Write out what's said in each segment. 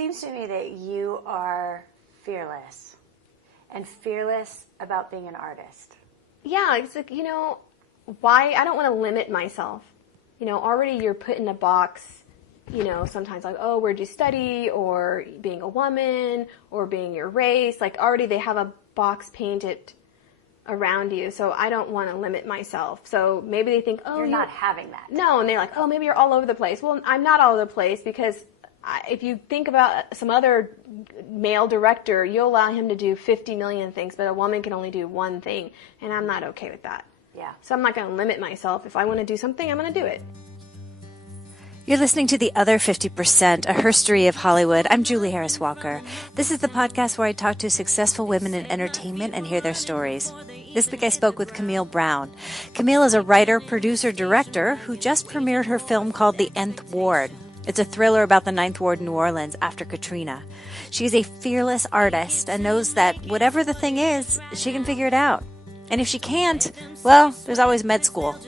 seems to me that you are fearless and fearless about being an artist. Yeah, it's like, why? I don't want to limit myself. Already you're put in a box, sometimes like, oh, where'd you study, or being a woman, or being your race. Like, already they have a box painted around you, so I don't want to limit myself. So maybe they think, oh, you're not having that. No, and they're like, oh, maybe you're all over the place. Well, I'm not all over the place, because if you think about some other male director, you'll allow him to do 50 million things, but a woman can only do one thing, and I'm not okay with that. Yeah. So I'm not going to limit myself. If I want to do something, I'm going to do it. You're listening to The Other 50%, a herstory of Hollywood. I'm Julie Harris Walker. This is the podcast where I talk to successful women in entertainment and hear their stories. This week I spoke with Camille Brown. Camille is a writer, producer, director who just premiered her film called The Nth Ward. It's a thriller about the 9th Ward, New Orleans, after Katrina. She is a fearless artist and knows that whatever the thing is, she can figure it out. And if she can't, well, there's always med school.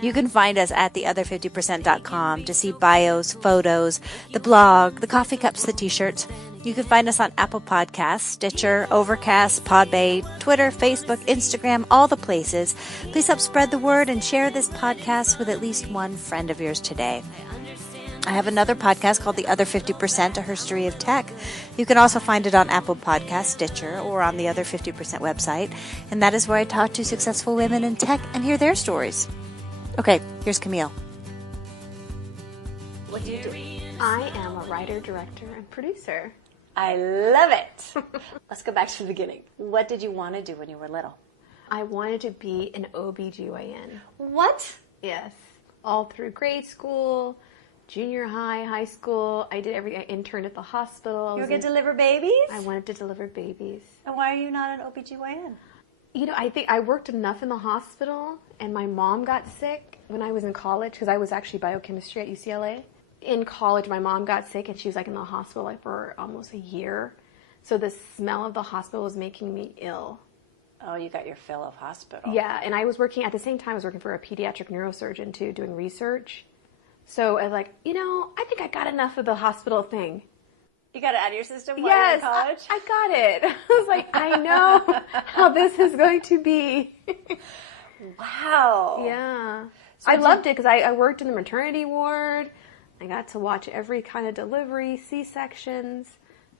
You can find us at theother50percent.com to see bios, photos, the blog, the coffee cups, the t-shirts. You can find us on Apple Podcasts, Stitcher, Overcast, Podbay, Twitter, Facebook, Instagram, all the places. Please help spread the word and share this podcast with at least one friend of yours today. I have another podcast called The Other 50%, a herstory of tech. You can also find it on Apple Podcasts, Stitcher, or on the Other 50% website. And that is where I talk to successful women in tech and hear their stories. Okay, here's Camille. What do you do? I am a writer, director, and producer. I love it. Let's go back to the beginning. What did you want to do when you were little? I wanted to be an OBGYN. What? Yes. All through grade school, junior high, high school. I interned at the hospital. You were going to deliver babies? I wanted to deliver babies. And why are you not an OBGYN? I think I worked enough in the hospital, and my mom got sick when I was in college, because I was actually biochemistry at UCLA. In college, my mom got sick, and she was in the hospital for almost a year. So the smell of the hospital was making me ill. Oh, you got your fill of hospital. Yeah, and I was working, at the same time, I was working for a pediatric neurosurgeon, too, doing research. So I was like, I think I got enough of the hospital thing. You got it out of your system while yes, you were in college? I got it. I was like, I know how this is going to be. Wow. Yeah. So I loved it because I worked in the maternity ward. I got to watch every kind of delivery, C-sections.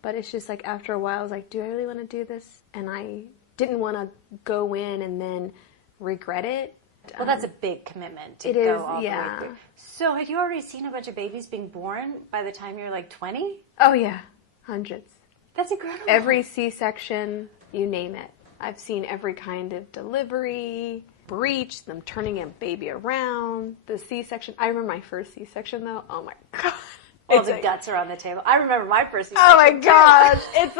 But it's just after a while, I was like, do I really want to do this? And I didn't want to go in and then regret it. Well, that's a big commitment to go all the way through. So had you already seen a bunch of babies being born by the time you're 20? Oh, yeah. Hundreds. That's incredible. Every C-section, you name it. I've seen every kind of delivery, breech, them turning a baby around, the C-section. I remember my first C-section, though. Oh, my God. All the guts are on the table. I remember my first C-section. Oh, my gosh. It's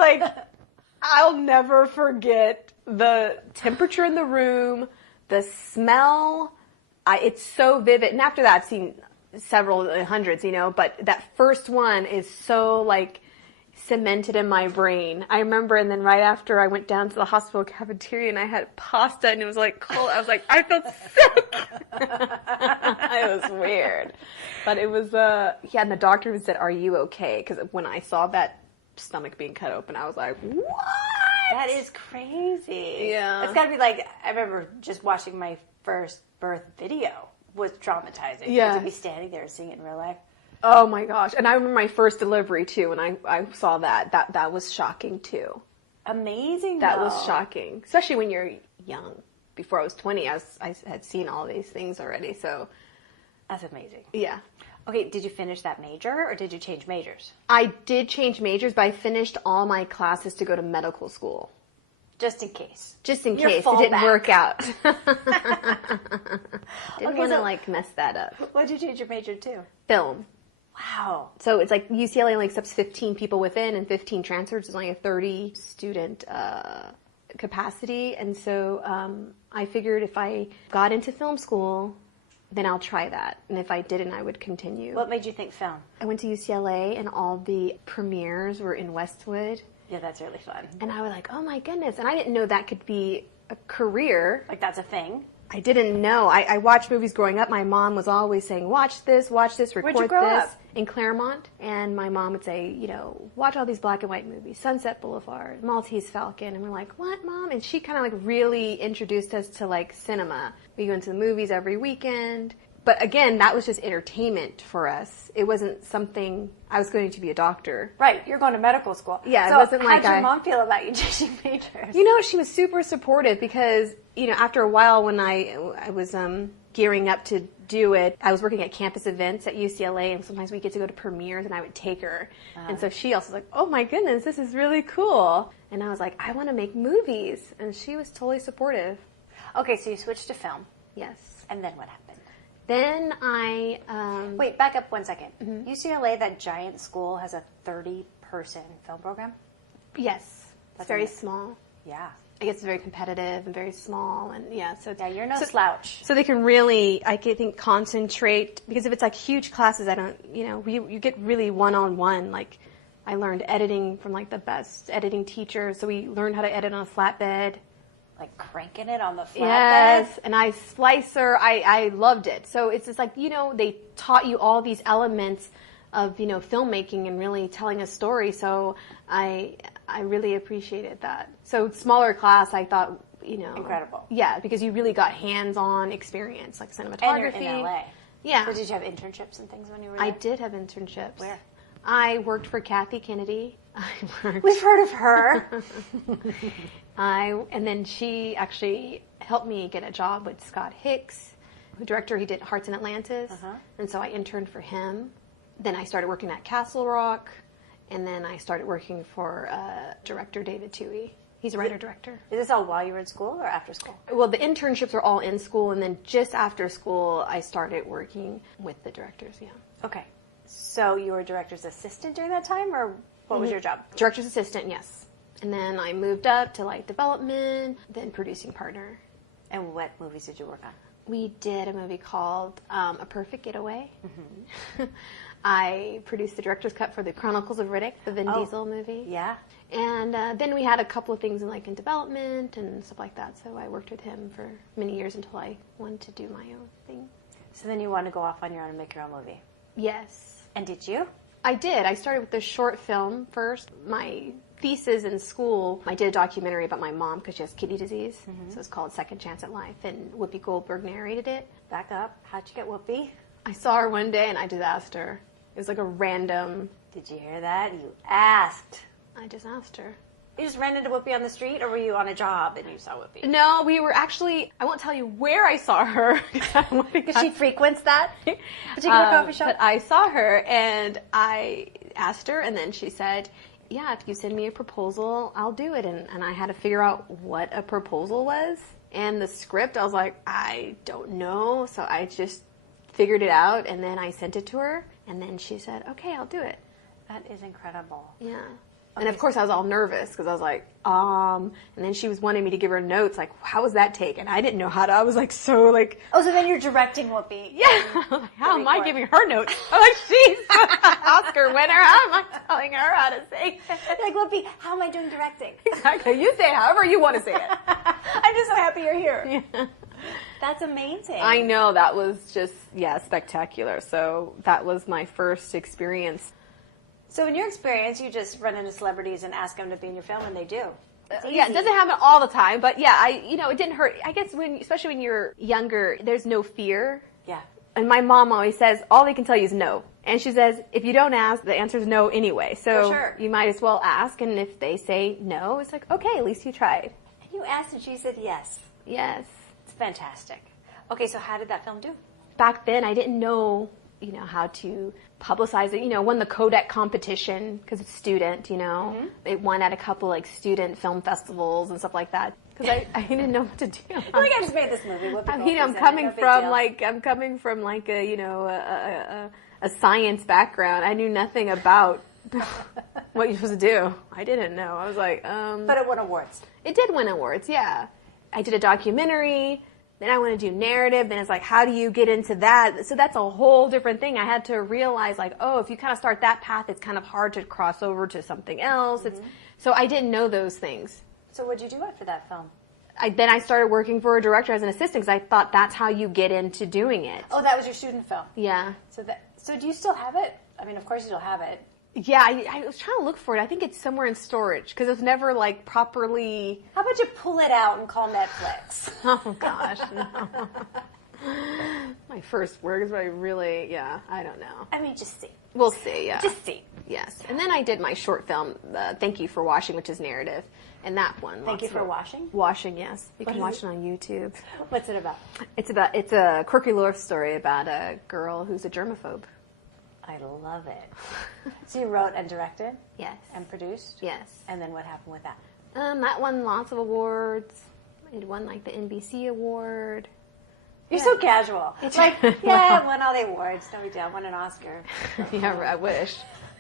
I'll never forget the temperature in the room, the smell. It's so vivid. And after that, I've seen several hundreds, but that first one is so cemented in my brain. I remember, and then right after I went down to the hospital cafeteria and I had pasta and it was cold. I was I felt sick. It was weird. But it was, and the doctor said, are you okay? Because when I saw that stomach being cut open, I was like, what? That is crazy. Yeah. It's got to be I remember just watching my first birth video was traumatizing. Yeah. To be standing there and seeing it in real life. Oh my gosh. And I remember my first delivery too, and I saw that. That was shocking too. Amazing, That though. was shocking. Especially when you're young. Before I was 20, I had seen all these things already, so. That's amazing. Yeah. Okay, did you finish that major, or did you change majors? I did change majors, but I finished all my classes to go to medical school. Just in case. Just in case. It didn't work out. Didn't want to mess that up. What did you change your major to? Film. Wow. So it's UCLA only accepts 15 people within and 15 transfers. It's only a 30 student capacity. And so I figured if I got into film school, then I'll try that. And if I didn't, I would continue. What made you think film? I went to UCLA and all the premieres were in Westwood. Yeah, that's really fun. And I was like, oh my goodness. And I didn't know that could be a career. That's a thing. I didn't know. I watched movies growing up. My mom was always saying, watch this, record Where'd you grow this. up? In Claremont. And my mom would say, you know, watch all these black and white movies. Sunset Boulevard, Maltese Falcon. And we're like, what, Mom? And she kind of like really introduced us to like cinema. We go into the movies every weekend. But again, that was just entertainment for us. It wasn't something, I was going to be a doctor. Right, you're going to medical school. Yeah, so it wasn't like how'd your mom feel about you changing majors? You know, she was super supportive because, you know, after a while when I was gearing up to do it, I was working at campus events at UCLA, and sometimes we get to go to premieres, and I would take her. And so she also was like, oh my goodness, this is really cool. And I was like, I want to make movies. And she was totally supportive. Okay, so you switched to film. Yes. And then what happened? Then I... Wait, back up 1 second. Mm-hmm. UCLA, that giant school, has a 30-person film program? Yes. It's very small. Yeah. I guess it's very competitive and very small, and yeah, so... Yeah, you're no slouch. So they can really, I think, concentrate, because if it's like huge classes, I don't, you know, you get really one-on-one. Like, I learned editing from like the best editing teachers, so we learned how to edit on a flatbed. Like cranking it on the flatbed? Yes, and I slicer, I loved it. So it's just like, you know, they taught you all these elements of, you know, filmmaking and really telling a story, so I really appreciated that. So smaller class, I thought, you know... Incredible. Yeah, because you really got hands-on experience, like cinematography. And you're in LA. Yeah. So did you have internships and things when you were there? I did have internships. Where? I worked for Kathy Kennedy. We've heard of her. And then she actually helped me get a job with Scott Hicks, the director. He did Hearts in Atlantis. And so I interned for him. Then I started working at Castle Rock. And then I started working for director David Toohey. He's a writer-director. Is this all while you were in school or after school? Well, the internships were all in school, and then just after school, I started working with the directors, yeah. Okay. So you were director's assistant during that time, or what was your job? Director's assistant, yes. And then I moved up to, like, development, then producing partner. And what movies did you work on? We did a movie called A Perfect Getaway. I produced the director's cut for the Chronicles of Riddick, the Vin Diesel movie. Yeah. And then we had a couple of things in development and stuff like that. So I worked with him for many years until I wanted to do my own thing. So then you wanted to go off on your own and make your own movie? Yes. And did you? I did. I started with a short film first. My thesis in school, I did a documentary about my mom because she has kidney disease. So it's called Second Chance at Life, and Whoopi Goldberg narrated it. Back up. How'd you get Whoopi? I saw her one day and I just asked her. It was like a random... Did you hear that? You asked. I just asked her. You just ran into Whoopi on the street, or were you on a job and you saw Whoopi? No, we were actually... I won't tell you where I saw her. Because she frequents that particular coffee shop? But I saw her and I asked her, and then she said, yeah, if you send me a proposal, I'll do it. And I had to figure out what a proposal was. And the script, I was like, I don't know. So I just figured it out, and then I sent it to her. And then she said, okay, I'll do it. That is incredible. Yeah. And of course I was all nervous because I was like, and then she was wanting me to give her notes, like, how was that taken? I didn't know how to, I was like, so like. Oh, so then you're directing Whoopi. Yeah. How am I giving her notes? I'm like, she's Oscar winner. How am I telling her how to say it? Like, Whoopi, how am I doing directing? Exactly. You say it however you want to say it. I'm just so happy you're here. Yeah. That's amazing. I know, that was just, spectacular. So that was my first experience. So in your experience, you just run into celebrities and ask them to be in your film, and they do. Yeah, it doesn't happen all the time, but yeah, it didn't hurt. I guess especially when you're younger, there's no fear. Yeah. And my mom always says, all they can tell you is no. And she says, if you don't ask, the answer is no anyway. So For sure. You might as well ask, and if they say no, it's like, okay, at least you tried. And you asked, and she said yes. Yes. It's fantastic. Okay, so how did that film do? Back then, I didn't know, how to publicize it. Won the Kodak competition because it's student, Mm-hmm. They won at a couple film festivals and stuff like that. Because I didn't know what to do. I just made this movie. I'm coming from a science background. I knew nothing about what you're supposed to do. I didn't know. I was like, But it won awards. It did win awards, yeah. I did a documentary. Then I want to do narrative. Then it's like, how do you get into that? So that's a whole different thing. I had to realize, if you kind of start that path, it's kind of hard to cross over to something else. So I didn't know those things. So what did you do after that film? Then I started working for a director as an assistant because I thought that's how you get into doing it. Oh, that was your student film? Yeah. So do you still have it? I mean, of course you still have it. Yeah, I was trying to look for it. I think it's somewhere in storage because it was never like properly... How about you pull it out and call Netflix? Oh, gosh, no. My first work is what I really, I don't know. I mean, just see. We'll see, yeah. Just see. Yes. And then I did my short film, Thank You for Washing, which is narrative. And that one. Thank You for Washing? Washing, yes. You can watch it on YouTube. What's it about? It's a quirky love story about a girl who's a germaphobe. I love it. So you wrote and directed? Yes. And produced? Yes. And then what happened with that? That won lots of awards. It won like the NBC award. You're so casual. It's like, I won all the awards. No big deal. I won an Oscar. Yeah, I wish.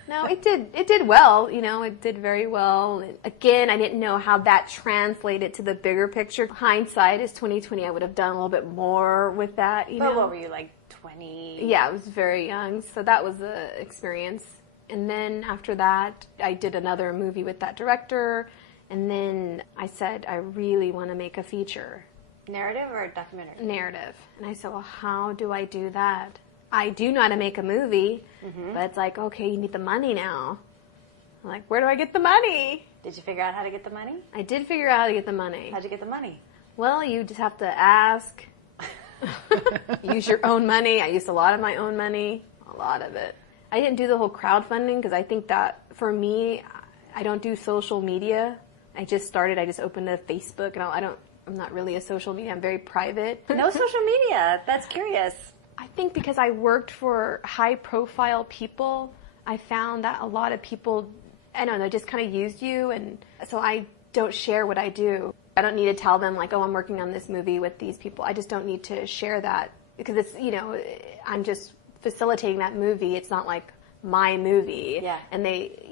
No, it did well. It did very well. Again, I didn't know how that translated to the bigger picture. Hindsight is 20/20. I would have done a little bit more with that. But what were you, like 20? Yeah, I was very young, so that was an experience. And then after that, I did another movie with that director. And then I said, I really want to make a feature. Narrative or documentary? Narrative. And I said, well, how do I do that? I do know how to make a movie, but it's like, okay, you need the money now. I'm like, where do I get the money? Did you figure out how to get the money? I did figure out how to get the money. How'd you get the money? Well, you just have to ask. Use your own money. I used a lot of my own money. A lot of it. I didn't do the whole crowdfunding because I think that, for me, I don't do social media. I just opened a Facebook, and I'm not really a social media. I'm very private. No social media. That's curious. I think because I worked for high-profile people, I found that a lot of people, I don't know, just kind of used you, and so I don't share what I do. I don't need to tell them, like, oh, I'm working on this movie with these people. I just don't need to share that because it's, I'm just facilitating that movie. It's not like my movie. Yeah. And they,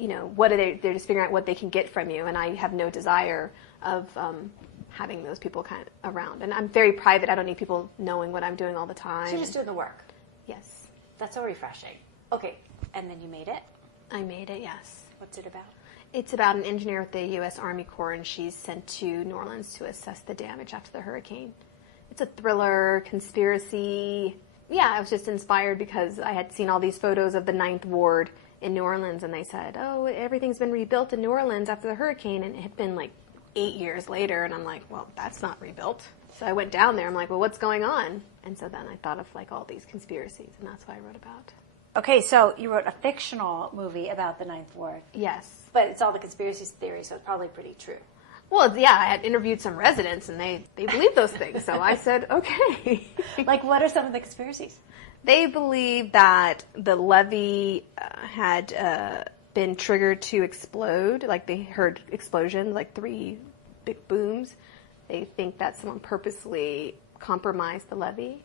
they're just figuring out what they can get from you, and I have no desire of having those people kind of around. And I'm very private. I don't need people knowing what I'm doing all the time. So you're just doing the work. Yes. That's so refreshing. Okay, and then you made it? I made it, yes. What's it about? It's about an engineer with the U.S. Army Corps, and she's sent to New Orleans to assess the damage after the hurricane. It's a thriller, conspiracy. Yeah, I was just inspired because I had seen all these photos of the 9th Ward in New Orleans, and they said, oh, everything's been rebuilt in New Orleans after the hurricane, and it had been like 8 years later, and I'm like, well, that's not rebuilt. So I went down there. I'm like, well, what's going on? And so then I thought of like all these conspiracies, and that's what I wrote about. Okay, so you wrote a fictional movie about the 9th Ward. Yes. But it's all the conspiracy theories, so it's probably pretty true. Well, yeah, I had interviewed some residents, and they believe those things. So I said, okay. Like, what are some of the conspiracies? They believe that the levee had been triggered to explode. Like, they heard explosions, like 3 big booms. They think that someone purposely compromised the levee.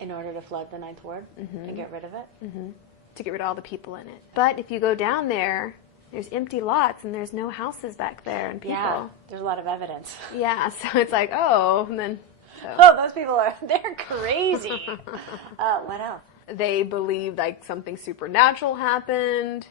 In order to flood the 9th Ward and get rid of it? Mm-hmm. To get rid of all the people in it. But if you go down there, there's empty lots, and there's no houses back there and people. Yeah, there's a lot of evidence. Yeah, so it's like, oh, and then... Oh, those people they're crazy. What else? They believed, like, something supernatural happened.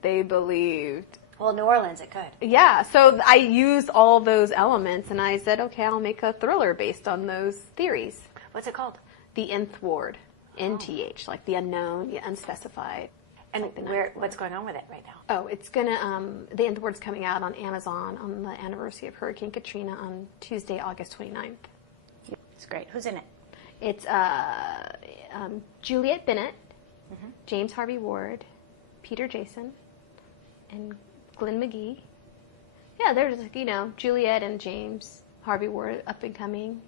They believed... Well, New Orleans, it could. Yeah, so I used all those elements, and I said, okay, I'll make a thriller based on those theories. What's it called? The Nth Ward. NTH, like the unknown, the unspecified. And like what's going on with it right now? Oh, it's gonna, the Nth Ward's coming out on Amazon on the anniversary of Hurricane Katrina on Tuesday, August 29th. It's great. Who's in it? It's Juliet Bennett, James Harvey Ward, Peter Jason, and Glenn McGee. Yeah, there's, Juliet and James Harvey Ward, up and coming.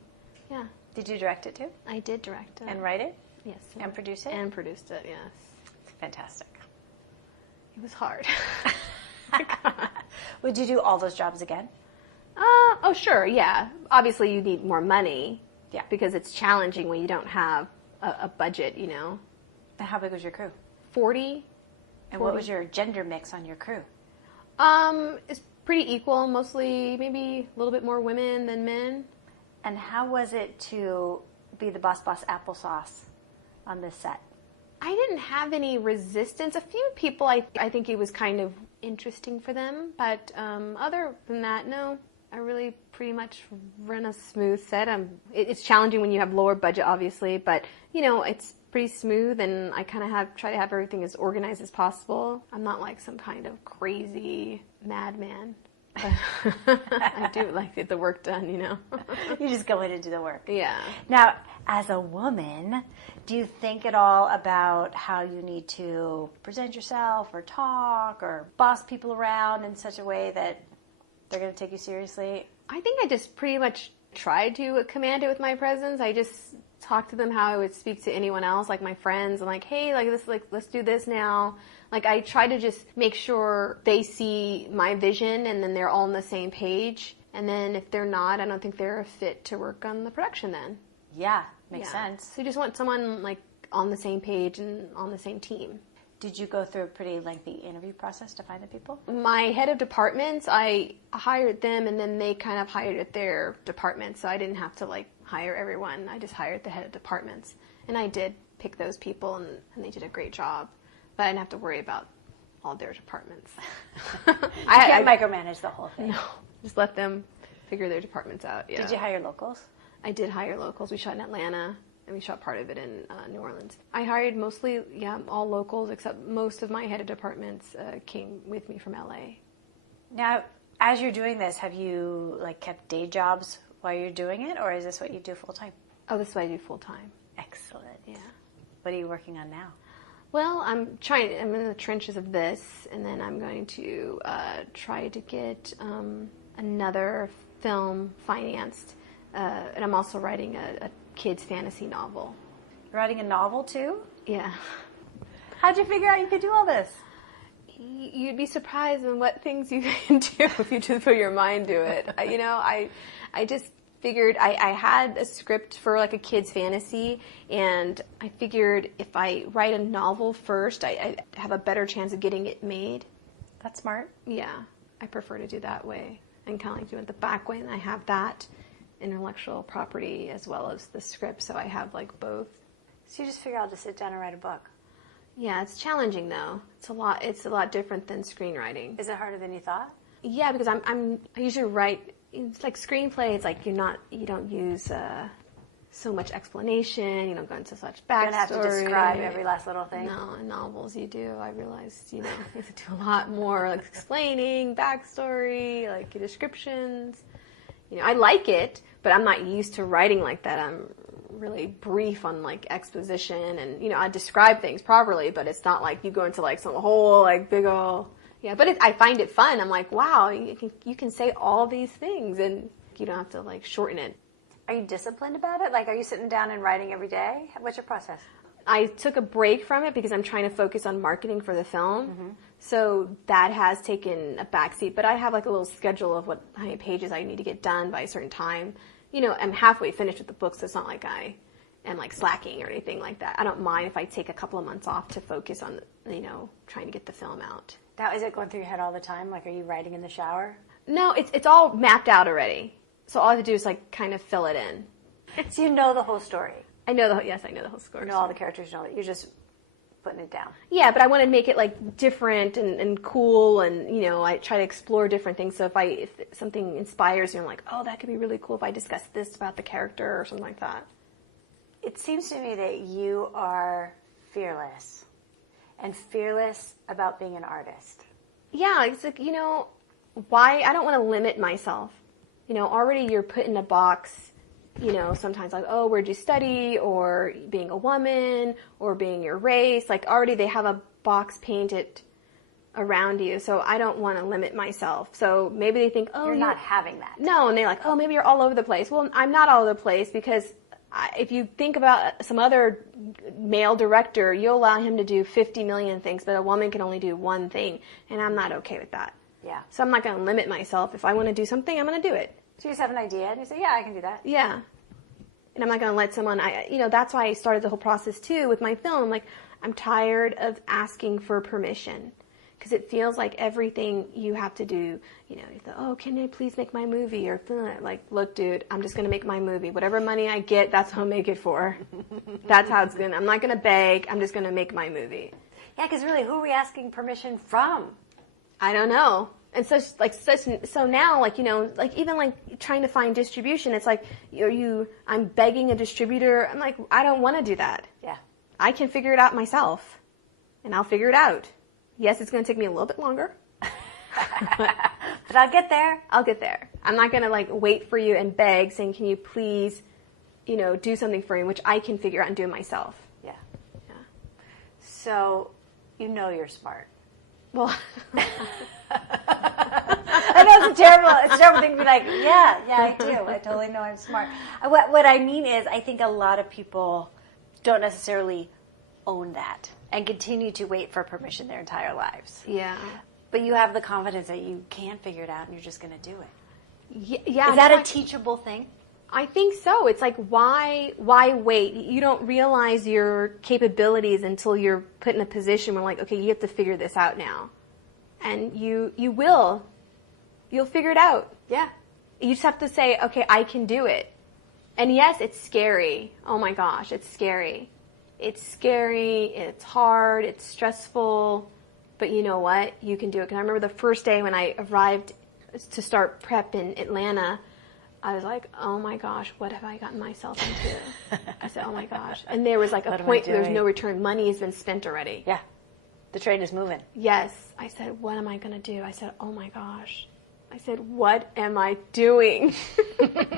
Yeah. Did you direct it too? I did direct it. And write it? Yes. And produce it? And produced it, yes. Fantastic. It was hard. Would you do all those jobs again? Oh, sure, yeah. Obviously, you need more money. Yeah. Because it's challenging when you don't have a budget, And how big was your crew? 40. And what was your gender mix on your crew? It's pretty equal, mostly maybe a little bit more women than men. And how was it to be the boss applesauce on this set? I didn't have any resistance. A few people, I think it was kind of interesting for them. But other than that, no. I really pretty much run a smooth set. It's challenging when you have lower budget, obviously, but it's pretty smooth, and I kind of try to have everything as organized as possible. I'm not like some kind of crazy madman. I do like to get the work done, You just go in and do the work. Yeah. Now, as a woman, do you think at all about how you need to present yourself or talk or boss people around in such a way that they're going to take you seriously? I think I just pretty much try to command it with my presence. I just talk to them how I would speak to anyone else, like my friends. I'm like, hey, let's do this now. Like, I try to just make sure they see my vision and then they're all on the same page. And then if they're not, I don't think they're a fit to work on the production then. Yeah, makes sense. So you just want someone like on the same page and on the same team. Did you go through a pretty lengthy interview process to find the people? My head of departments, I hired them and then they kind of hired at their department. So I didn't have to like hire everyone. I just hired the head of departments. And I did pick those people and they did a great job. But I didn't have to worry about all their departments. I can't micromanage the whole thing. No, just let them figure their departments out. Yeah. Did you hire locals? I did hire locals. We shot in Atlanta, and we shot part of it in New Orleans. I hired mostly, all locals, except most of my head of departments came with me from LA. Now, as you're doing this, have you kept day jobs while you're doing it, or is this what you do full time? Oh, this is what I do full time. Excellent. Yeah. What are you working on now? Well, I'm in the trenches of this, and then I'm going to try to get another film financed, and I'm also writing a kids' fantasy novel. You're writing a novel, too? Yeah. How'd you figure out you could do all this? You'd be surprised in what things you can do if you just put your mind to it. I just figured I had a script for like a kid's fantasy, and I figured if I write a novel first, I have a better chance of getting it made. That's smart. Yeah, I prefer to do that way and kind of like do it the back way, and I have that intellectual property as well as the script, so I have like both. So you just figure I'll just sit down and write a book. Yeah, it's challenging though. It's a lot different than screenwriting. Is it harder than you thought? Yeah, because I usually write. It's like screenplay. It's like you don't use so much explanation. You don't go into such backstory. You don't have to describe every last little thing. No, in novels you do. I realized you have to do a lot more, like explaining backstory, like descriptions. I like it, but I'm not used to writing like that. I'm really brief on like exposition, and I describe things properly, but it's not like you go into like some whole like big ol'. Yeah, but I find it fun. I'm like, wow, you can say all these things, and you don't have to like shorten it. Are you disciplined about it? Like, are you sitting down and writing every day? What's your process? I took a break from it because I'm trying to focus on marketing for the film. Mm-hmm. So that has taken a backseat. But I have like a little schedule of how many pages I need to get done by a certain time. I'm halfway finished with the book, so it's not like I am like slacking or anything like that. I don't mind if I take a couple of months off to focus on, trying to get the film out. Now, is it going through your head all the time? Like, are you writing in the shower? No, it's all mapped out already. So all I have to do is like kind of fill it in. So you know the whole story? I know the whole story. You know all the characters, you're just putting it down. Yeah, but I want to make it like different and cool, and I try to explore different things. So if something inspires you, I'm like, oh, that could be really cool if I discuss this about the character or something like that. It seems to me that you are fearless, and fearless about being an artist. Yeah, it's like, why? I don't want to limit myself. Already you're put in a box, sometimes like, oh, where'd you study, or being a woman, or being your race. Like, already they have a box painted around you, so I don't want to limit myself. So maybe they think, oh, you're not having that. No, and they're like, oh, maybe you're all over the place. Well, I'm not all over the place, because if you think about some other male director, you'll allow him to do 50 million things, but a woman can only do one thing, and I'm not okay with that. Yeah. So I'm not going to limit myself. If I want to do something, I'm going to do it. So you just have an idea, and you say, yeah, I can do that. Yeah. And I'm not going to let someone, that's why I started the whole process, too, with my film. Like, I'm tired of asking for permission, because it feels like everything you have to do, you say, oh, can I please make my movie? Or, like, look, dude, I'm just going to make my movie. Whatever money I get, that's what I'll make it for. That's how it's going to, I'm not going to beg. I'm just going to make my movie. Yeah, because really, who are we asking permission from? I don't know. And so now, like, you know, like even like trying to find distribution, it's like I'm begging a distributor. I'm like, I don't want to do that. Yeah. I can figure it out myself, and I'll figure it out. Yes, it's going to take me a little bit longer. But I'll get there. I'll get there. I'm not going to like wait for you and beg saying, can you please, you know, do something for me, which I can figure out and do myself. Yeah. Yeah. So, you know you're smart. Well, I know it's a terrible thing to be like, yeah, I do. I totally know I'm smart. What I mean is, I think a lot of people don't necessarily own that and continue to wait for permission their entire lives. yeah. But you have the confidence that you can figure it out and you're just going to do it. Yeah. Is that a teachable thing? I think so. It's like, why wait? You don't realize your capabilities until you're put in a position where, like, okay, you have to figure this out now. And you will. You'll figure it out. Yeah. You just have to say, okay, I can do it. And yes, it's scary. Oh my gosh, it's scary. It's scary, it's hard, it's stressful. But you know what? You can do it. 'Cause I remember the first day when I arrived to start prep in Atlanta, I was like, oh my gosh, what have I gotten myself into? I said, oh my gosh. And there was like a point where there's no return. Money has been spent already. Yeah. The train is moving. Yes. I said, what am I going to do? I said, oh my gosh. I said, what am I doing? I'm like,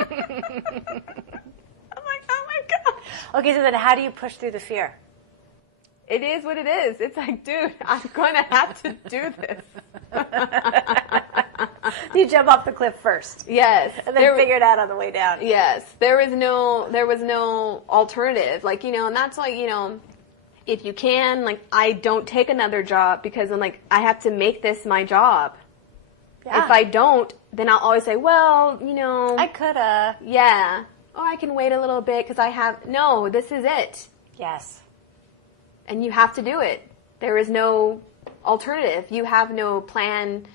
oh my God. Okay, so then how do you push through the fear? It is what it is. It's like, dude, I'm going to have to do this. You jump off the cliff first. Yes. And then figure it out on the way down. Yes. There was no alternative. Like, you know, and that's like, you know, if you can, like, I don't take another job because I'm like, I have to make this my job. Yeah. If I don't, then I'll always say, well, you know. I coulda. Yeah. Or I can wait a little bit because no, this is it. Yes. And you have to do it. There is no alternative. You have no plan.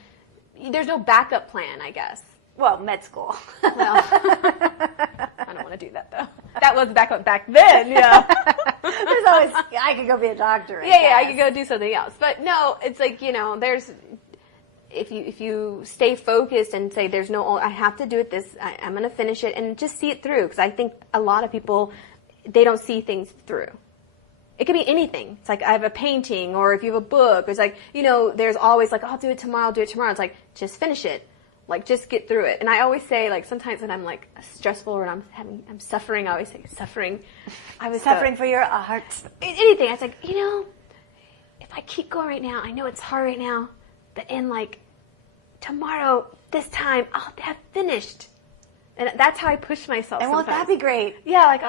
There's no backup plan, I guess. Well, med school. Well, I don't want to do that, though. That was backup back then, yeah. There's always, I could go be a doctor. I could go do something else. But no, it's like, you know, if you stay focused and say there's no, I have to do it I'm going to finish it and just see it through. Because I think a lot of people, they don't see things through. It could be anything. It's like I have a painting, or if you have a book, it's like, you know, there's always like, I'll do it tomorrow. It's like, just finish it. Like, just get through it. And I always say, like, sometimes when I'm like stressful or I'm suffering, I always say suffering. I was suffering for your art. Anything. I was like, you know, if I keep going right now, I know it's hard right now, but in like tomorrow, this time, I'll have finished. And that's how I push myself. And won't that be great? Yeah, like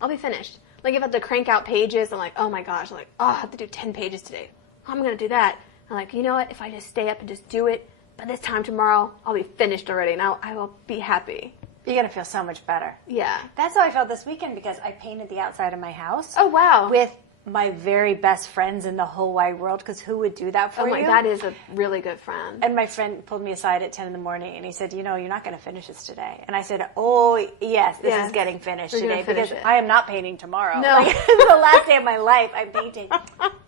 I'll be finished. Like if I have to crank out pages, I'm like, oh my gosh, I'm like, oh, I have to do 10 pages today. I'm going to do that. I'm like, you know what? If I just stay up and just do it, by this time tomorrow, I'll be finished already, and I will be happy. You're going to feel so much better. Yeah. That's how I felt this weekend because I painted the outside of my house. Oh, wow. With my very best friends in the whole wide world, because who would do that for you? That is a really good friend. And my friend pulled me aside at 10 in the morning, and he said, you know, you're not going to finish this today. And I said, oh, yes, this is getting finished today, because I am not painting tomorrow. No. Like, it's the last day of my life, I'm painting.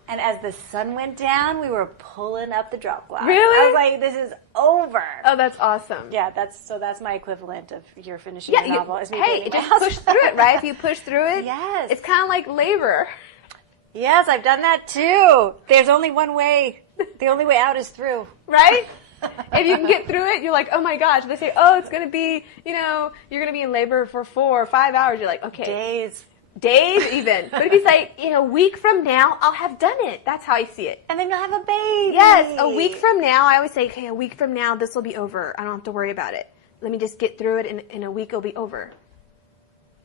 And as the sun went down, we were pulling up the drop cloth. Really? I was like, this is over. Oh, that's awesome. Yeah, that's my equivalent of you're finishing a novel. Hey, just push through it, right? If you push through it, yes, it's kind of like labor. Yes, I've done that too. There's only one way. The only way out is through. Right? If you can get through it, you're like, oh my gosh. They say, oh, it's going to be, you know, you're going to be in labor for 4 or 5 hours. You're like, okay. Days even. But if you say, in a week from now, I'll have done it. That's how I see it. And then you'll have a baby. Yes, a week from now, I always say, okay, a week from now, this will be over. I don't have to worry about it. Let me just get through it, and in a week it'll be over.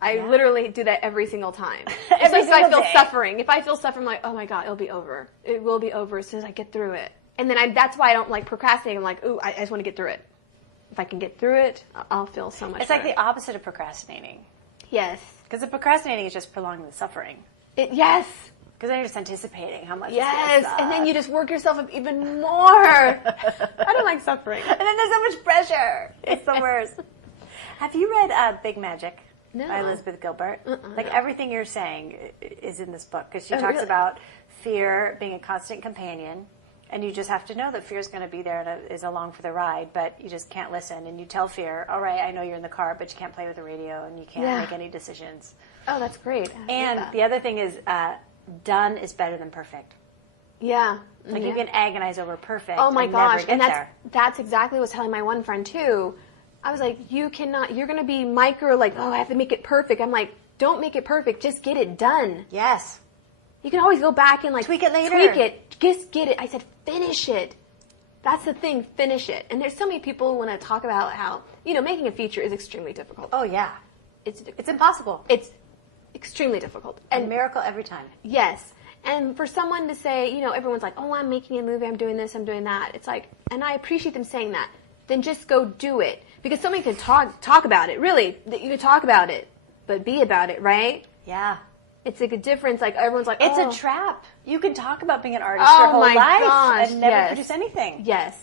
I literally do that every single time. Especially if I feel suffering. If I feel suffering, I'm like, oh my God, it'll be over. It will be over as soon as I get through it. And then that's why I don't like procrastinating. I'm like, ooh, I just want to get through it. If I can get through it, I'll feel so much better. It's like the opposite of procrastinating. Yes. Because the procrastinating is just prolonging the suffering. Yes. Because then you're just anticipating how much Yes, and then you just work yourself up even more. I don't like suffering. And then there's so much pressure. It's the worst. Have you read Big Magic? No. By Whoopi Goldberg. Like everything you're saying is in this book because she talks about fear being a constant companion And you just have to know that fear's going to be there and is along for the ride, but you just can't listen. And you tell fear, all right, I know you're in the car, but you can't play with the radio and you can't make any decisions. Oh, that's great. And the other thing is, done is better than perfect. Yeah. Like you can agonize over perfect. Oh my gosh. Never get that's exactly what I was telling my one friend too. I was like, you're going to be micro, like, oh, I have to make it perfect. I'm like, don't make it perfect. Just get it done. Yes. You can always go back and like tweak it later. Tweak it. Just get it. I said, finish it. That's the thing. Finish it. And there's so many people who want to talk about how, making a feature is extremely difficult. Oh yeah. It's impossible. It's extremely difficult. And a miracle every time. Yes. And for someone to say, everyone's like, oh, I'm making a movie, I'm doing this, I'm doing that. It's like, and I appreciate them saying that. Then just go do it. Because somebody can talk about it. Really, you can talk about it, but be about it, right? Yeah. It's like a difference. Like everyone's like, it's a trap. You can talk about being an artist your whole life and never produce anything. Yes.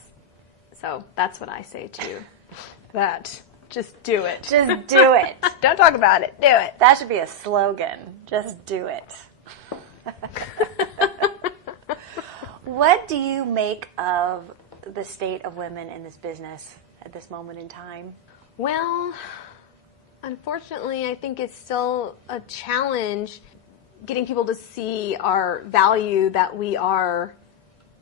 So that's what I say to you. Just do it. Just do it. Don't talk about it. Do it. That should be a slogan. Just do it. What do you make of the state of women in this business at this moment in time? Well, unfortunately, I think it's still a challenge getting people to see our value, that we are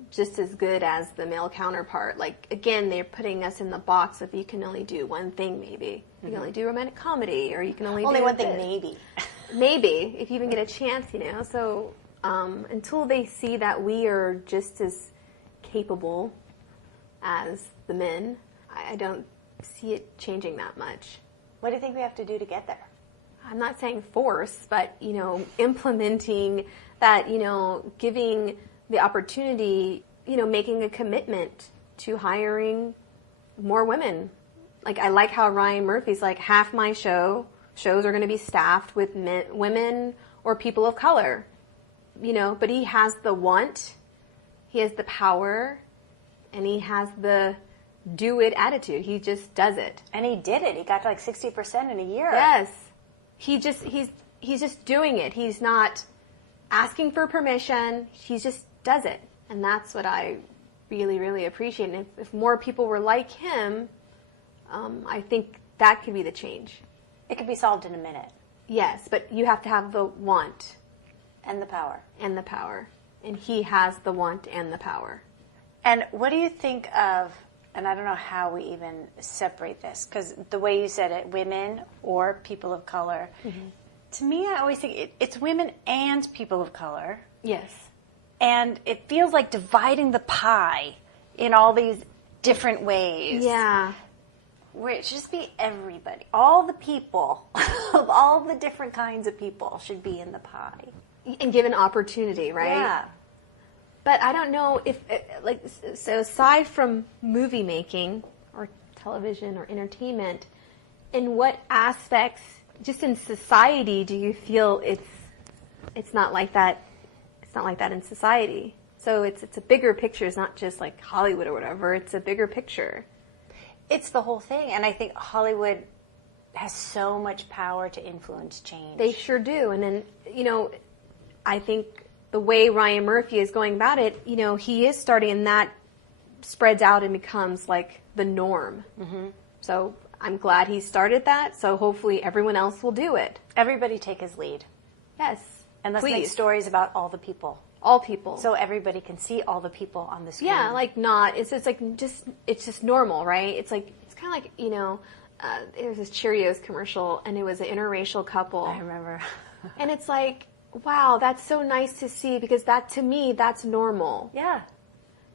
just as good as the male counterpart. Like, again, they're putting us in the box of you can only do one thing, maybe. You can only do romantic comedy, or you can only do one thing, maybe. Maybe, if you even get a chance, So until they see that we are just as capable as the men, I don't see it changing that much. What do you think we have to do to get there? I'm not saying force, but, implementing that, giving the opportunity, making a commitment to hiring more women. Like, I like how Ryan Murphy's like, half my shows are going to be staffed with women or people of color, but he has the want, he has the power, and he has the do it attitude. He just does it. And he did it. He got to like 60% in a year. Yes. He's just doing it. He's not asking for permission. He just does it. And that's what I really, really appreciate. And if more people were like him, I think that could be the change. It could be solved in a minute. Yes, but you have to have the want. And the power. And the power. And he has the want and the power. And what do you think of, and I don't know how we even separate this, because the way you said it, women or people of color, to me I always think it's women and people of color. Yes. And it feels like dividing the pie in all these different ways. Yeah. Where it should just be everybody. All the people of all the different kinds of people should be in the pie. And given opportunity, right? Yeah. But I don't know if, so aside from movie making or television or entertainment, in what aspects, just in society, do you feel it's not like that? It's not like that in society. So it's a bigger picture. It's not just like Hollywood or whatever. It's a bigger picture. It's the whole thing. And I think Hollywood has so much power to influence change. They sure do. And then, I think the way Ryan Murphy is going about it, he is starting, and that spreads out and becomes like the norm. Mm-hmm. So I'm glad he started that. So hopefully everyone else will do it. Everybody take his lead. Yes. And let's please. make stories about all the people. All people. So everybody can see all the people on the screen. Yeah, like not. It's just normal, right? It's kind of like, there's this Cheerios commercial, and it was an interracial couple. I remember. And it's like, wow, that's so nice to see, because to me, that's normal. Yeah.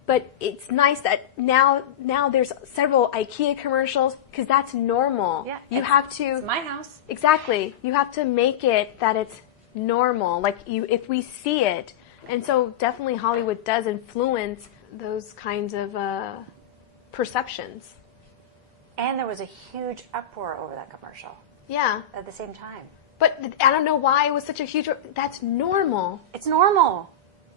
But it's nice that now there's several IKEA commercials, because that's normal. Yeah. You have to. It's my house. Exactly. You have to make it that it's normal. Like if we see it. And so definitely Hollywood does influence those kinds of perceptions. And there was a huge uproar over that commercial. Yeah. At the same time. But I don't know why it was such a huge... That's normal. It's normal.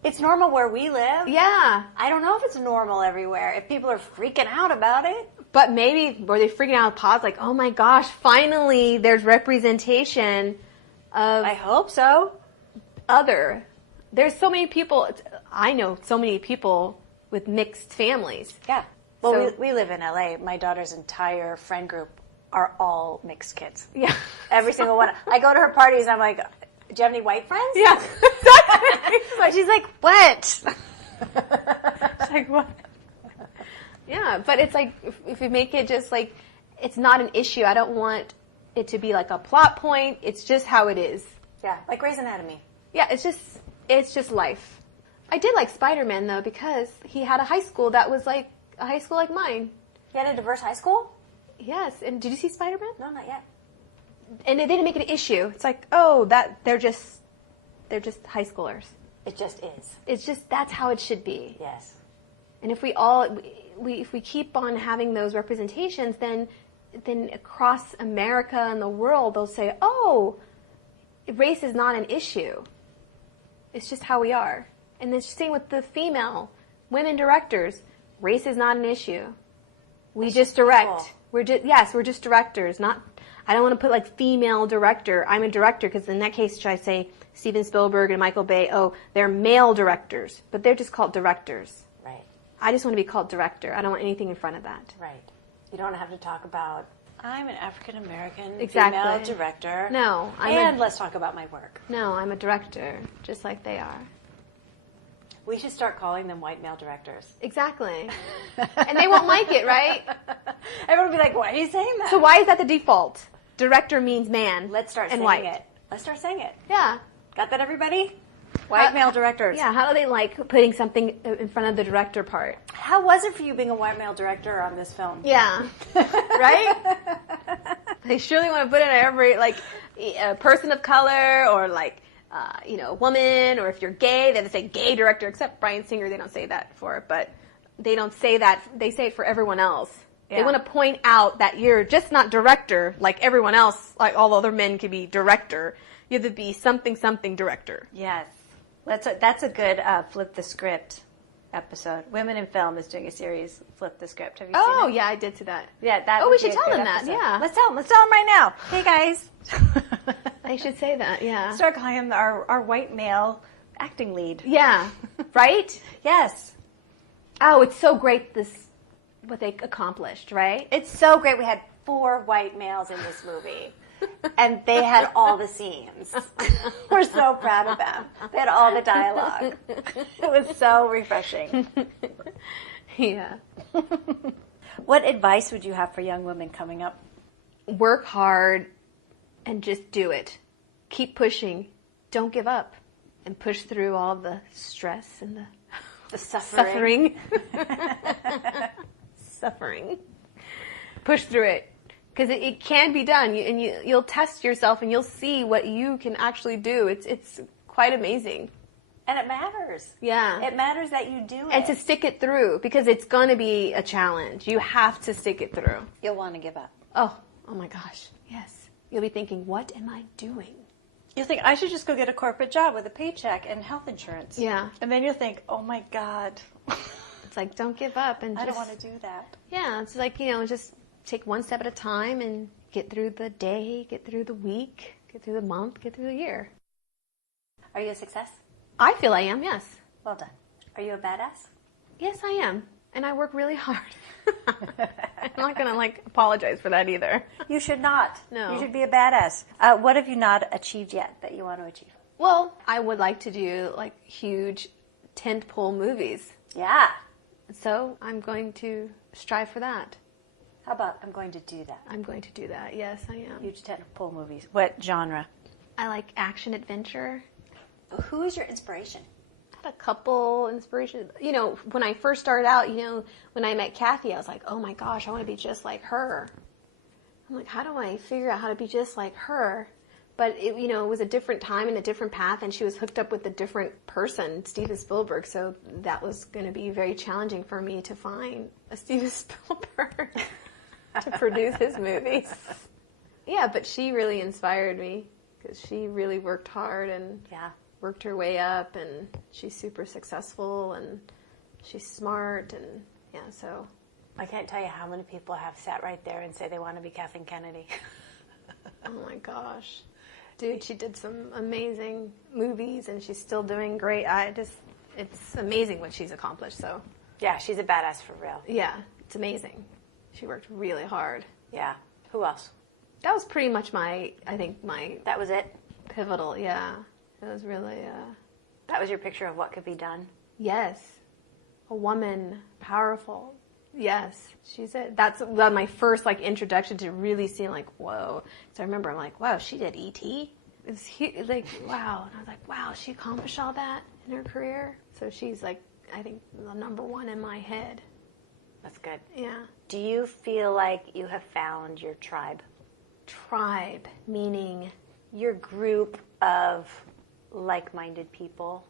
It's normal where we live. Yeah. I don't know if it's normal everywhere, if people are freaking out about it. But maybe, were they freaking out pause like, oh my gosh, finally there's representation of... I hope so. Other. There's so many people... I know so many people with mixed families. Yeah. Well, So- we live in LA. My daughter's entire friend group are all mixed kids. Yeah. Every single one. I go to her parties and I'm like, do you have any white friends? Yeah, exactly. She's like, what? It's like, what? Yeah, but it's like, if we make it just like, it's not an issue. I don't want it to be like a plot point. It's just how it is. Yeah, like Grey's Anatomy. Yeah, it's just life. I did like Spider-Man though, because he had a high school that was like a high school like mine. You had a diverse high school? Yes, and did you see Spider-Man? No, not yet. And they didn't make it an issue. It's like, oh, that they're just high schoolers. It just is. It's just, that's how it should be. Yes. And if we if we keep on having those representations, then across America and the world, they'll say, oh, race is not an issue. It's just how we are. And the same with the women directors. Race is not an issue. We just direct. People. We're just directors. Not. I don't want to put like female director. I'm a director because in that case, should I say Steven Spielberg and Michael Bay? Oh, they're male directors, but they're just called directors. Right. I just want to be called director. I don't want anything in front of that. Right. You don't have to talk about, I'm an African-American Exactly. female director. No, let's talk about my work. No, I'm a director, just like they are. We should start calling them white male directors. Exactly. And they won't like it, right? Everyone will be like, why are you saying that? So why is that the default? Director means man. Let's start and saying white. it. Let's start saying it. Yeah. Got that, everybody? White male directors. Yeah, how do they like putting something in front of the director part? How was it for you being a white male director on this film? Yeah. Right? They surely want to put in every, like, a person of color or, like, woman, or if you're gay, they say gay director, except Bryan Singer, they don't say that for it, but they don't say that, they say it for everyone else. Yeah. They want to point out that you're just not director like everyone else, like all other men can be director. You have to be something director. Yes. That's a good flip the script episode. Women in Film is doing a series, Flip the Script. Have you seen it? Oh, yeah, I did to that. Yeah, that Oh, would we should be a tell good them that, episode. yeah. Let's tell them right now. Hey, guys. They should say that, yeah. Start calling him our white male acting lead. Yeah. Right? Yes. Oh, it's so great what they accomplished, right? It's so great. We had 4 white males in this movie. And they had all the scenes. We're so proud of them. They had all the dialogue. It was so refreshing. Yeah. What advice would you have for young women coming up? Work hard and just do it. Keep pushing. Don't give up. And push through all the stress and the suffering. Suffering. Push through it. Because it can be done. You'll test yourself and you'll see what you can actually do. It's quite amazing. And it matters. Yeah. It matters that you do it. And to stick it through, because it's going to be a challenge. You have to stick it through. You'll want to give up. Oh my gosh. Yes. You'll be thinking, what am I doing? You'll think, I should just go get a corporate job with a paycheck and health insurance. Yeah. And then you'll think, oh my God. It's like, don't give up. And I don't want to do that. Yeah, it's like, just take one step at a time and get through the day, get through the week, get through the month, get through the year. Are you a success? I feel I am, yes. Well done. Are you a badass? Yes, I am. And I work really hard. I'm not going to, apologize for that either. You should not. No. You should be a badass. What have you not achieved yet that you want to achieve? Well, I would like to do, huge tentpole movies. Yeah. So I'm going to strive for that. How about I'm going to do that? I'm going to do that. Yes, I am. Huge tentpole movies. What genre? I like action adventure. Who is your inspiration? I had a couple inspirations. When I first started out, when I met Kathy, I was like, oh my gosh, I want to be just like her. I'm like, how do I figure out how to be just like her? But it was a different time and a different path, and she was hooked up with a different person, Steven Spielberg. So that was going to be very challenging for me to find a Steven Spielberg to produce his movies. Yeah, but she really inspired me because she really worked hard and worked her way up, and she's super successful, and she's smart, and so. I can't tell you how many people have sat right there and say they want to be Kathleen Kennedy. Oh my gosh. Dude, she did some amazing movies, and she's still doing great. It's amazing what she's accomplished, so. Yeah, she's a badass for real. Yeah, it's amazing. She worked really hard. Yeah. Who else? That was pretty much my That was it? pivotal, yeah. It was really, That was your picture of what could be done? yes. A woman, powerful. Yes, she's it. That's my first, like, introduction to really seeing, like, whoa. So I remember I'm like, wow, she did E.T.? It's like, wow. And I was like, wow, she accomplished all that in her career? So she's, like, I think the number one in my head. That's good. Yeah. Do you feel like you have found your tribe? Tribe, meaning? Your group of like-minded people?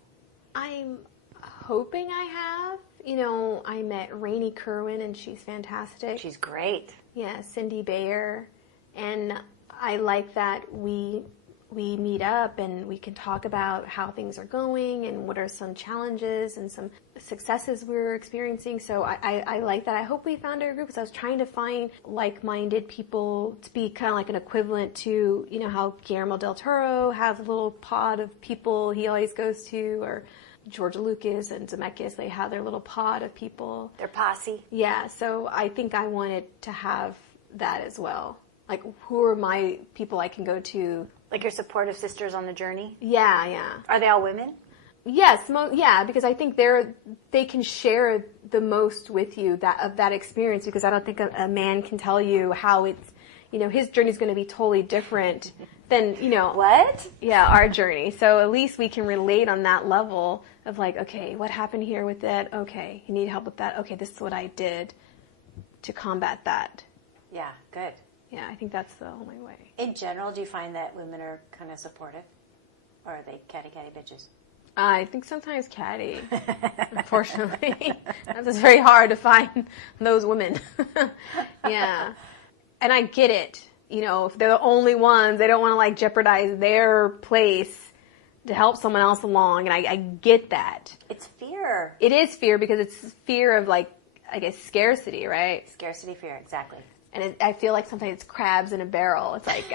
I'm hoping I have. You know, I met Rainey Kerwin, and she's fantastic. She's great. Yeah, Cindy Bayer. And I like that we meet up and we can talk about how things are going and what are some challenges and some successes we're experiencing. So I like that. I hope we found our group, because I was trying to find like-minded people to be kind of like an equivalent to, you know, how Guillermo del Toro has a little pod of people he always goes to, or George Lucas and Zemeckis, they have their little pod of people. Their posse. Yeah, so I think I wanted to have that as well. Like, who are my people I can go to? Like your supportive sisters on the journey? Yeah, yeah. Are they all women? Yes, yeah, because I think they can share the most with you of that experience, because I don't think a man can tell you how it's, you know, his journey is going to be totally different than, you know. What? Yeah, our journey. So at least we can relate on that level of like, okay, what happened here with that? Okay, you need help with that? Okay, this is what I did to combat that. Yeah, good. Yeah, I think that's the only way. In general, do you find that women are kind of supportive? Or are they catty bitches? I think sometimes catty, unfortunately. It's very hard to find those women. Yeah. And I get it. You know, if they're the only ones, they don't want to, like, jeopardize their place to help someone else along. And I get that. It's fear. It is fear, because it's fear of, like, I guess, scarcity, right? Scarcity fear, exactly. And I feel like sometimes it's crabs in a barrel. It's like,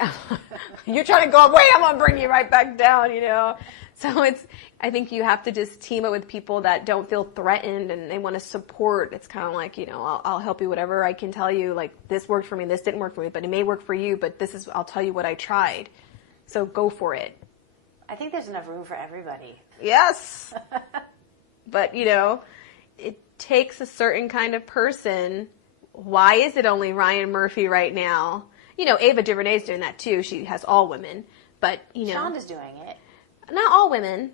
you're trying to go up, wait, I'm going to bring you right back down, you know? So I think you have to just team up with people that don't feel threatened and they want to support. It's kind of like, you know, I'll help you, whatever I can tell you, like, this worked for me, this didn't work for me, but it may work for you, but I'll tell you what I tried. So go for it. I think there's enough room for everybody. Yes. But, you know, it takes a certain kind of person. Why is it only Ryan Murphy right now? You know, Ava DuVernay's doing that too. She has all women, but you know, Shonda's doing it. Not all women,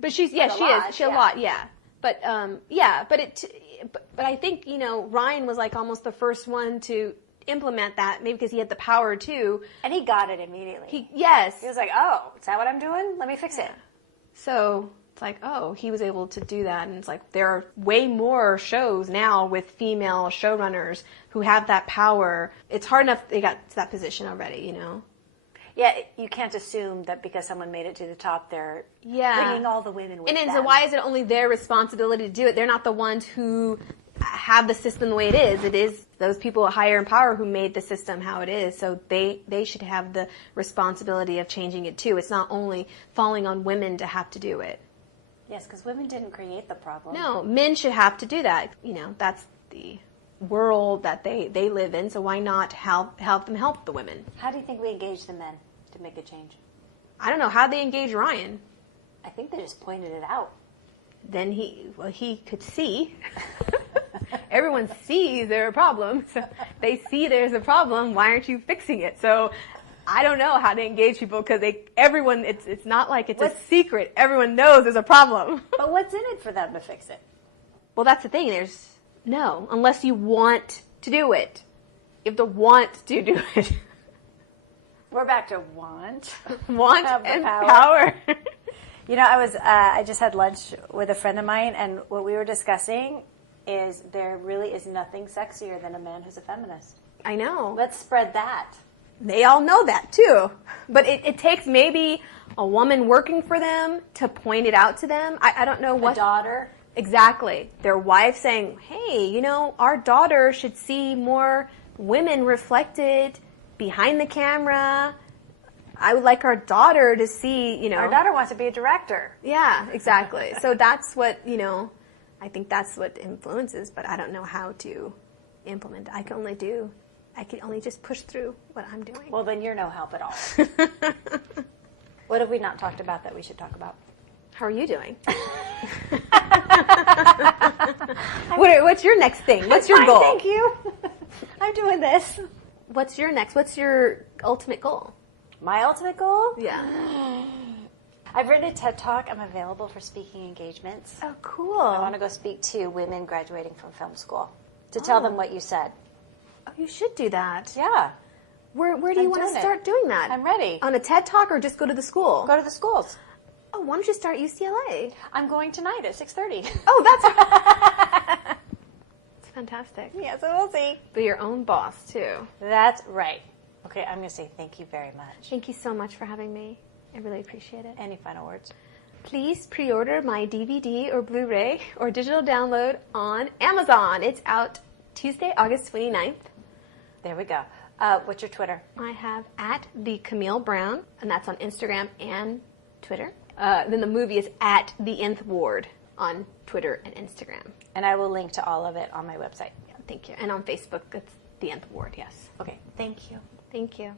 but she is. She a lot, yeah. But but I think, you know, Ryan was like almost the first one to implement that, maybe because he had the power too. And he got it immediately. He was like, oh, is that what I'm doing? Let me fix it. So it's like, oh, he was able to do that. And it's like, there are way more shows now with female showrunners who have that power. It's hard enough they got to that position already, you know? Yeah, you can't assume that because someone made it to the top, they're bringing all the women with them. And so why is it only their responsibility to do it? They're not the ones who have the system the way it is. It is those people higher in power who made the system how it is. So they should have the responsibility of changing it too. It's not only falling on women to have to do it. Yes, because women didn't create the problem. No, men should have to do that. You know, that's the world that they live in, so why not help them help the women? How do you think we engage the men to make a change? I don't know. How'd they engage Ryan? I think they just pointed it out. Then he could see. Everyone sees there a problem. So they see there's a problem. Why aren't you fixing it? So I don't know how to engage people, because everyone, it's not like it's a secret. Everyone knows there's a problem. But what's in it for them to fix it? Well, that's the thing. No, unless you want to do it. You have to want to do it. We're back to want. Want and power. You know, I just had lunch with a friend of mine, and what we were discussing is there really is nothing sexier than a man who's a feminist. I know. Let's spread that. They all know that too. But it takes maybe a woman working for them to point it out to them. I don't know what. A daughter. Exactly. Their wife saying, hey, you know, our daughter should see more women reflected behind the camera. I would like our daughter to see, you know. Our daughter wants to be a director. Yeah, exactly. So that's what, you know, I think that's what influences, but I don't know how to implement. I can only just push through what I'm doing. Well, then you're no help at all. What have we not talked about that we should talk about? How are you doing? What's your next thing? What's your goal? Thank you. I'm doing this. What's your ultimate goal? My ultimate goal? Yeah. I've written a TED Talk. I'm available for speaking engagements. Oh, cool. I want to go speak to women graduating from film school to tell them what you said. Oh, you should do that. Yeah. Where do you want to start doing that? I'm ready. On a TED Talk or just go to the school? Go to the schools. Oh, why don't you start UCLA? I'm going tonight at 6:30. Oh, that's it's fantastic. Yeah, so we'll see. Be your own boss, too. That's right. Okay, I'm going to say thank you very much. Thank you so much for having me. I really appreciate it. Any final words? Please pre-order my DVD or Blu-ray or digital download on Amazon. It's out Tuesday, August 29th. There we go. What's your Twitter? I have at the Camille Brown, and that's on Instagram and Twitter. Then the movie is at the Nth Ward on Twitter and Instagram. And I will link to all of it on my website. Yeah, thank you. And on Facebook, it's the Nth Ward, yes. Okay, thank you. Thank you.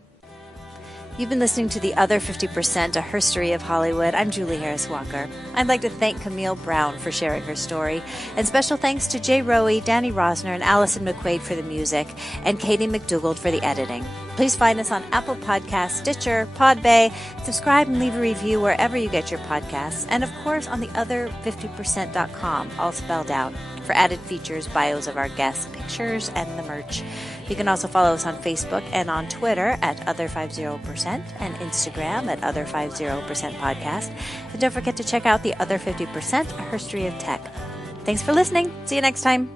You've been listening to The Other 50%, A Herstory of Hollywood. I'm Julie Harris Walker. I'd like to thank Camille Brown for sharing her story. And special thanks to Jay Rowe, Danny Rosner, and Allison McQuaid for the music, and Katie McDougald for the editing. Please find us on Apple Podcasts, Stitcher, Podbay. Subscribe and leave a review wherever you get your podcasts. And of course on theother50%.com, all spelled out, for added features, bios of our guests, pictures, and the merch. You can also follow us on Facebook and on Twitter at Other50% and Instagram at Other50% Podcast. And don't forget to check out The Other 50%, A Herstory of Tech. Thanks for listening. See you next time.